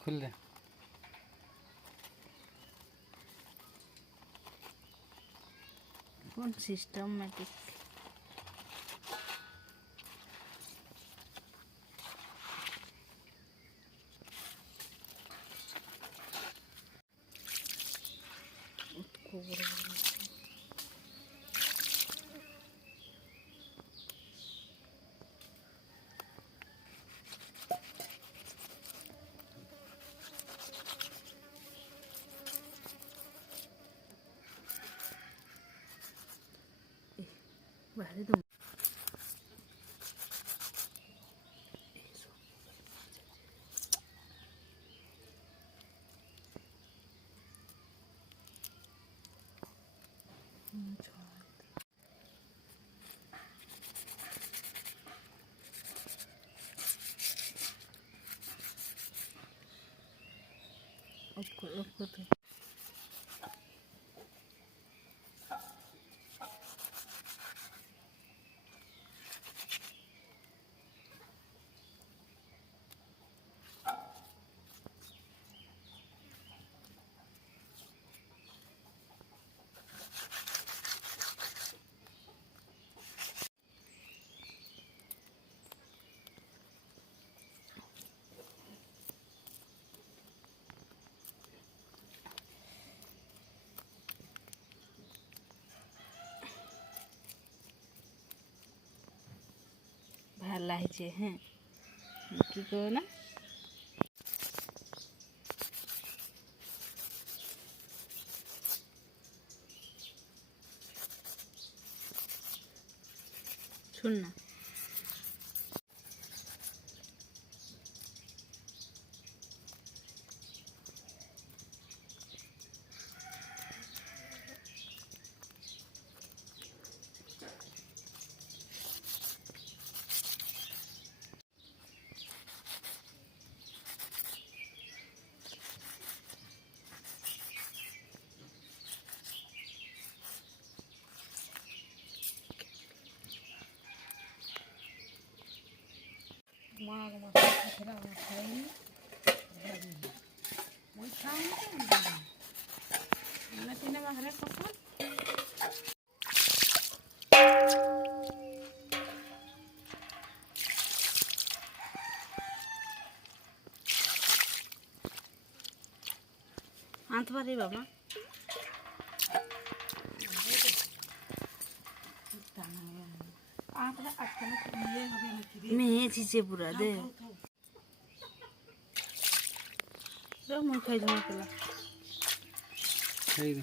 खुल दे। कौन सिस्टमैटिक भारी तुम तो ভাল লাগিছে হ্যাঁ কি করো না শুন না আনতে পারি বাবা মেয়েছি পুরা দে মই খাই ধরে পেলা খাই দে।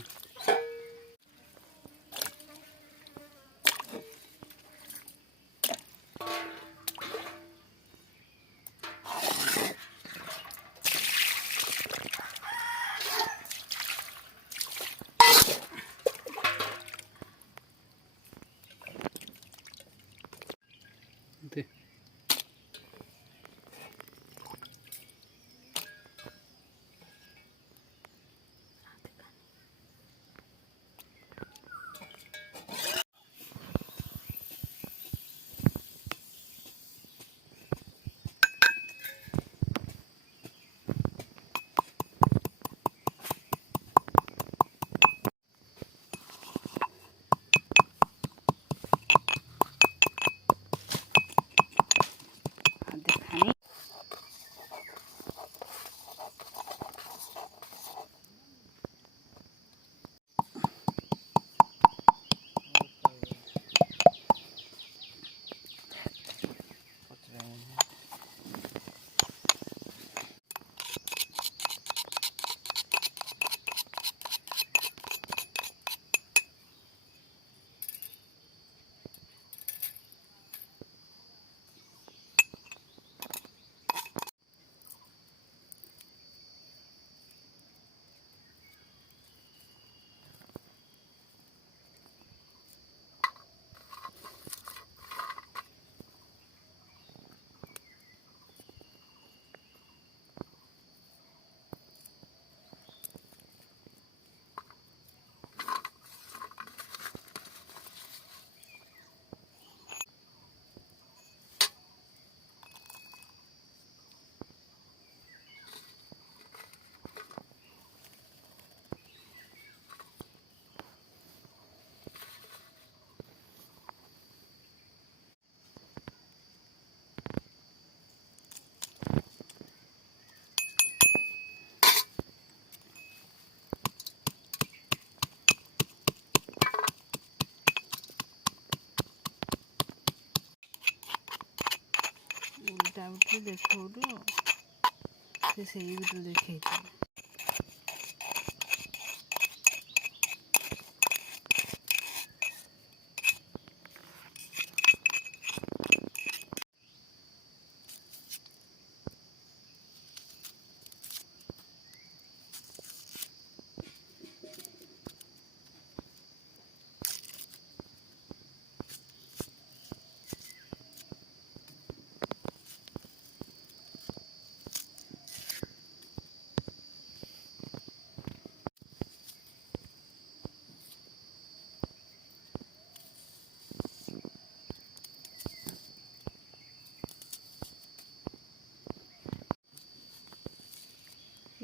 दे। ତା ଭିତରୁ ଦେଖଉଠୁ ସେ ସେଇ ଭିତରୁ ଦେଖେଇଥିଲେ।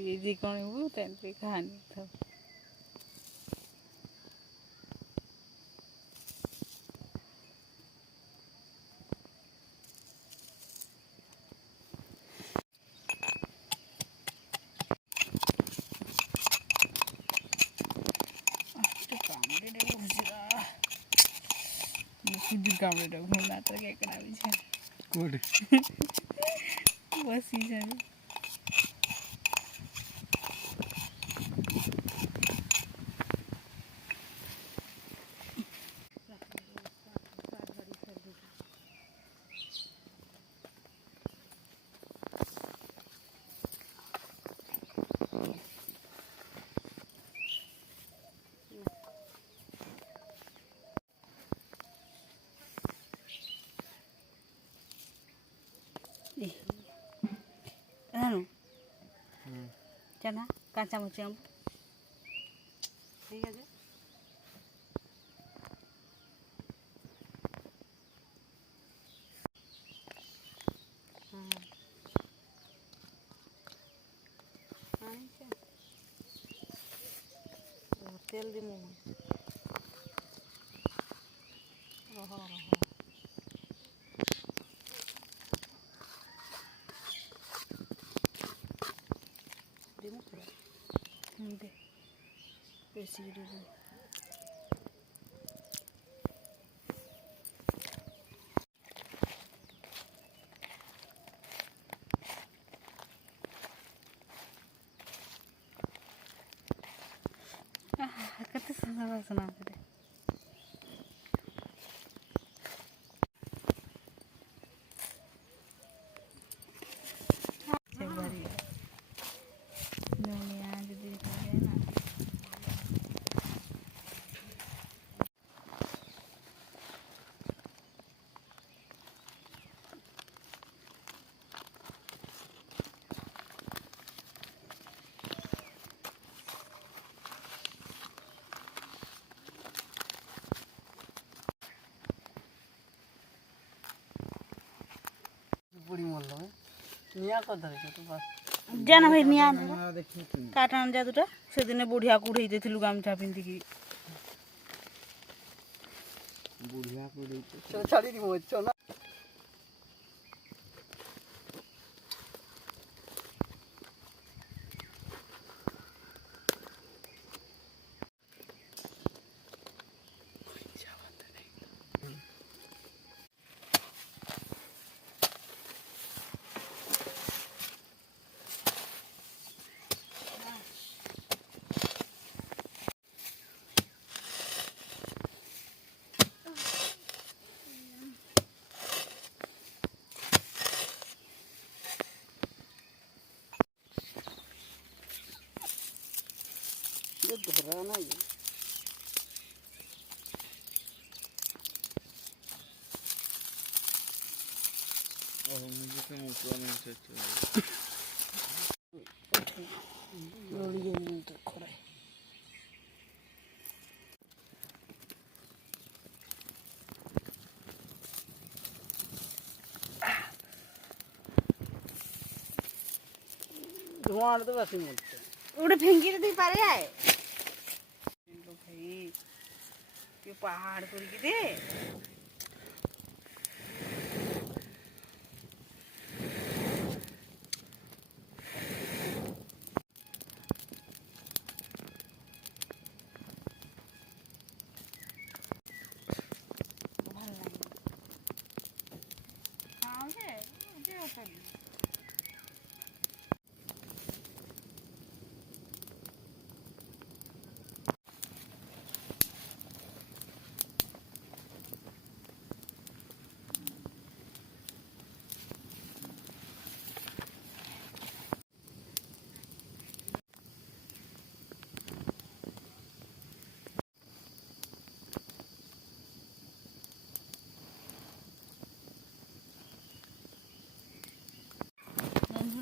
ये कौन वो तेल पे कहानी था। कामड़े घूमना तो क्या करा कोड बस ही जाए चना कांचा मरचा ठीक है तेल दी मुँह दे बेसी दे कते सुंदर वासना करे बुढ़ी मोल लो निया को धरे तो बस जाना भाई निया काटन जा दुटा से दिन बुढ़िया कुड़े देथिलु गामछा पिंदी बुढ़िया को तो छाड़ी दी मोच ना धराना ये और मुझे तो मुझे नहीं चाहिए लोड़ी ये तो खोरा धुआं तो बस नहीं होता उड़े फेंकी दी पारे आए लो भाई ये पहाड़ पर की दे होता है।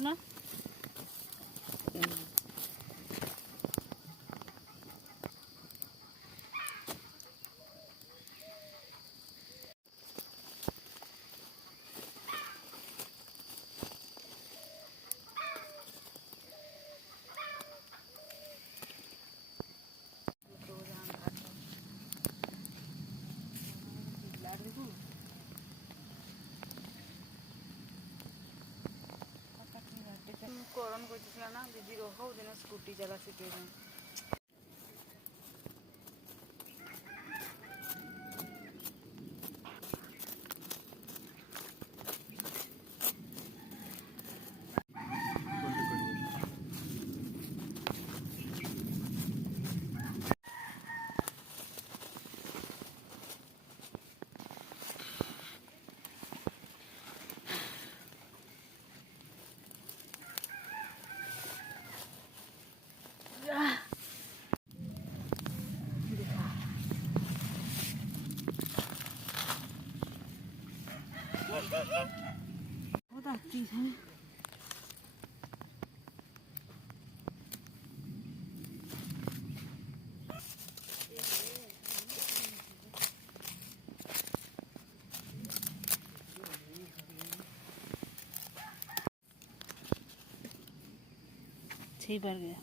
ना করণ করতেছিল না দিদির ওখাও যেন স্কুটি চালা শিখে যায়। बहुत अच्छी है। छह बार गया।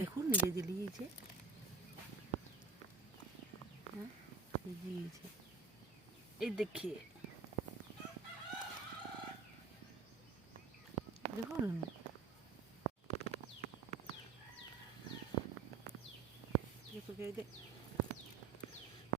দেখুন বেঁধে নিয়েছে, এই দেখিয়ে দেখুন দেখো